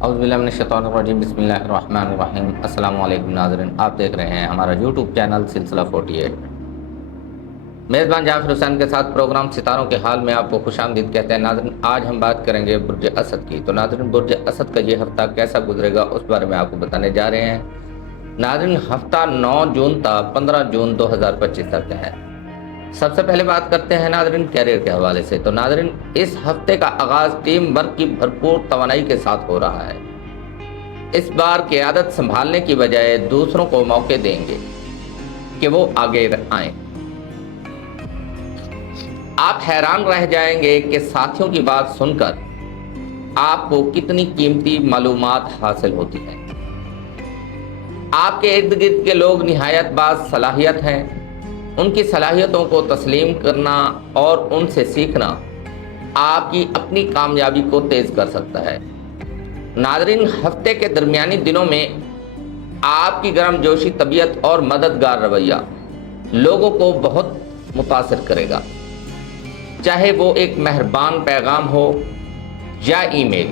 اعوذ باللہ من الشیطان الرجیم، بسم اللہ الرحمن الرحیم۔ السلام علیکم ناظرین، آپ دیکھ رہے ہیں ہمارا یوٹیوب چینل سلسلہ 48۔ میزبان جعفر حسین کے ساتھ پروگرام ستاروں کے حال میں آپ کو خوش آمدید کہتے ہیں۔ ناظرین، آج ہم بات کریں گے برج اسد کی۔ تو ناظرین، برج اسد کا یہ ہفتہ کیسا گزرے گا اس بارے میں آپ کو بتانے جا رہے ہیں۔ ناظرین، ہفتہ 9 جون تا 15 جون 2025 تک ہے۔ سب سے پہلے بات کرتے ہیں ناظرین کیریئر کے حوالے سے۔ تو ناظرین، اس ہفتے کا آغاز ٹیم ورک کی بھرپور توانائی کے ساتھ ہو رہا ہے۔ اس بار قیادت سنبھالنے کی بجائے دوسروں کو موقع دیں گے کہ وہ آگے آئیں۔ آپ حیران رہ جائیں گے کہ ساتھیوں کی بات سن کر آپ کو کتنی قیمتی معلومات حاصل ہوتی ہیں۔ آپ کے ارد گرد کے لوگ نہایت باز صلاحیت ہیں۔ ان کی صلاحیتوں کو تسلیم کرنا اور ان سے سیکھنا آپ کی اپنی کامیابی کو تیز کر سکتا ہے۔ ناظرین، ہفتے کے درمیانی دنوں میں آپ کی گرم جوشی طبیعت اور مددگار رویہ لوگوں کو بہت متاثر کرے گا، چاہے وہ ایک مہربان پیغام ہو یا ای میل۔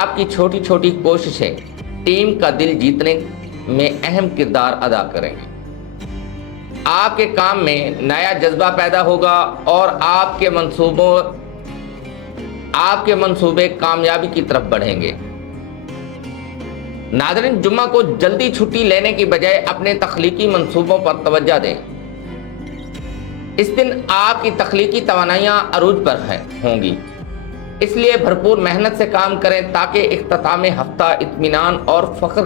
آپ کی چھوٹی چھوٹی کوششیں ٹیم کا دل جیتنے میں اہم کردار ادا کریں گی۔ آپ کے کام میں نیا جذبہ پیدا ہوگا اور آپ کے منصوبے کامیابی کی طرف بڑھیں گے۔ ناظرین، جمعہ کو جلدی چھٹی لینے کی بجائے اپنے تخلیقی منصوبوں پر توجہ دیں۔ اس دن آپ کی تخلیقی توانائیاں عروج پر ہوں گی، اس لیے بھرپور محنت سے کام کریں تاکہ اختتام ہفتہ اطمینان اور فخر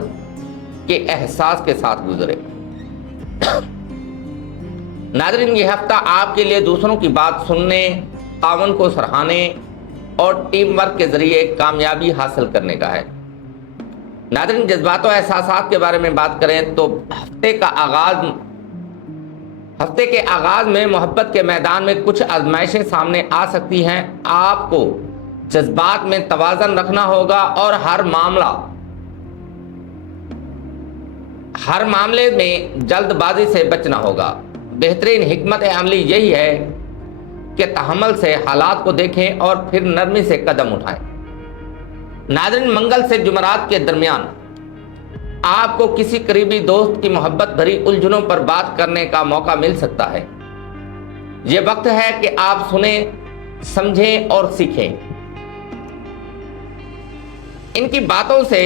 کے احساس کے ساتھ گزرے۔ ناظرین، یہ ہفتہ آپ کے لیے دوسروں کی بات سننے، تعاون کو سراہنے اور ٹیم ورک کے ذریعے کامیابی حاصل کرنے کا ہے۔ ناظرین، جذبات و احساسات کے بارے میں بات کریں تو ہفتے کے آغاز میں محبت کے میدان میں کچھ آزمائشیں سامنے آ سکتی ہیں۔ آپ کو جذبات میں توازن رکھنا ہوگا اور ہر معاملے میں جلد بازی سے بچنا ہوگا۔ بہترین حکمت عملی یہی ہے کہ تحمل سے حالات کو دیکھیں اور پھر نرمی سے قدم اٹھائیں۔ ناظرین، منگل سے جمعرات کے درمیان آپ کو کسی قریبی دوست کی محبت بھری الجھنوں پر بات کرنے کا موقع مل سکتا ہے۔ یہ وقت ہے کہ آپ سنیں، سمجھیں اور سیکھیں۔ ان کی باتوں سے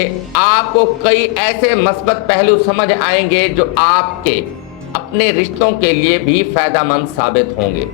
آپ کو کئی ایسے مثبت پہلو سمجھ آئیں گے جو آپ کے اپنے رشتوں کے لیے بھی فائدہ مند ثابت ہوں گے۔